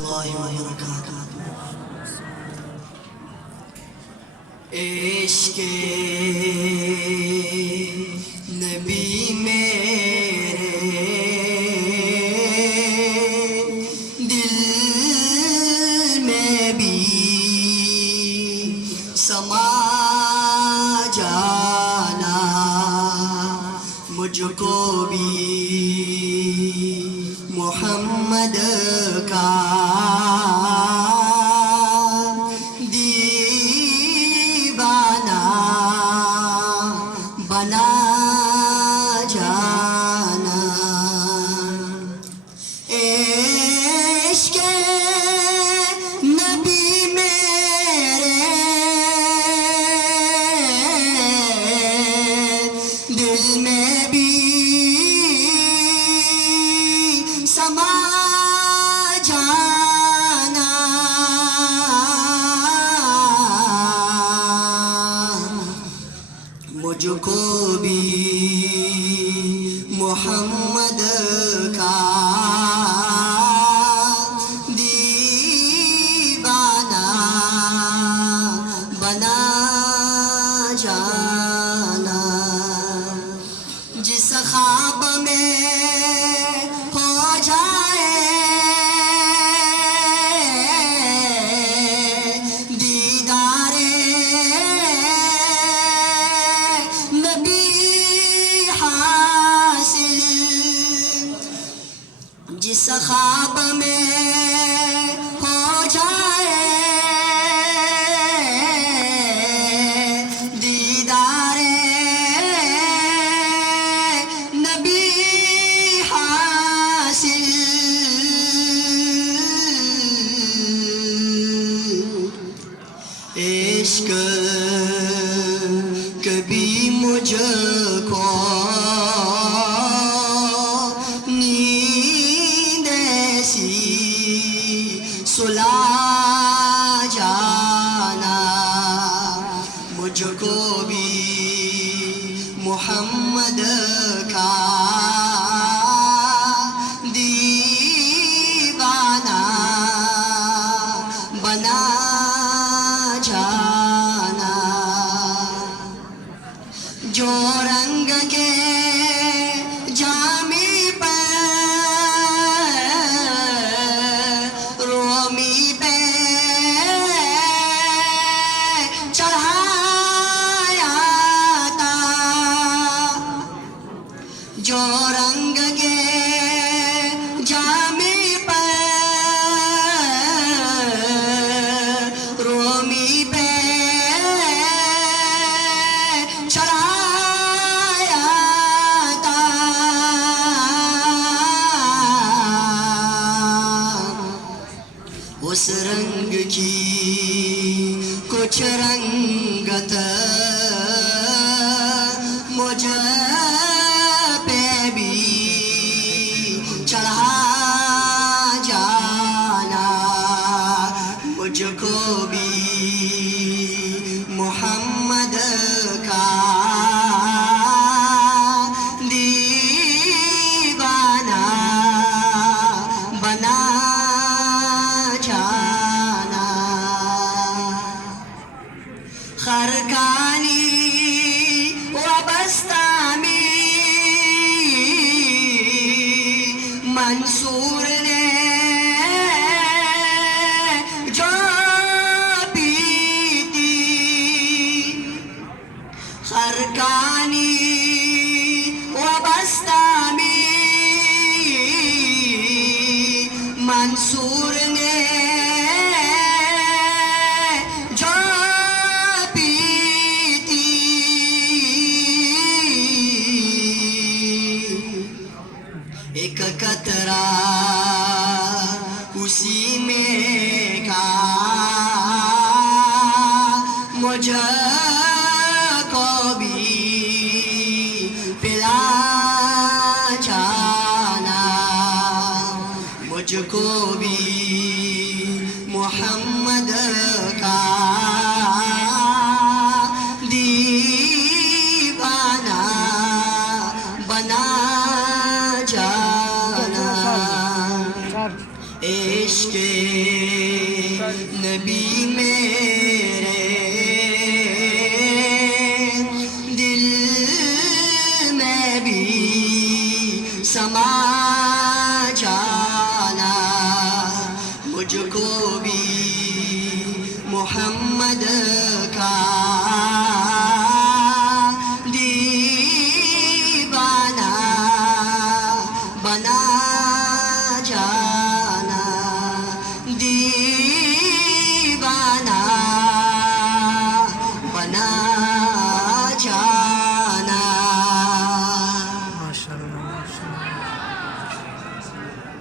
اللہ وبرکاتہ۔ عشق نبی میرے دل میں بھی سما جانا، مجھ کو بھی محمد کا بنا جانا۔ عشق نبی میرے دل میں بھی سما جانا، مجھ کو بھی محمد کا دیوانہ بنا جانا۔ جس خواب میں ہو جائے دیدار جس خواب میں ہو جائے دیدار نبی حاصل، عشق کبھی مجھ کو سلا جانا، مجھ کو بھی محمد کا دیوانہ بنا جانا۔ جو رنگ کے جامی جو رنگ کے جامی پر رومی پہ چڑھایا تھا، اس رنگ کی کچھ رنگت مجھ چڑھا جانا، مجھ کو بھی محمد کا دیوانہ بنا جانا۔ خرکانی وابستہ منصور نے جو پیتی، خرکانی وابستہ منصور نے جو پیتی، ایک قطرہ اسی میں کا مجھ کو بھی پلا جانا، مجھ کو بھی محمد کا دیوانہ بنا جانا۔ عشق نبی میرے دل میں بھی سما جانا، مجھ کو بھی محمد کا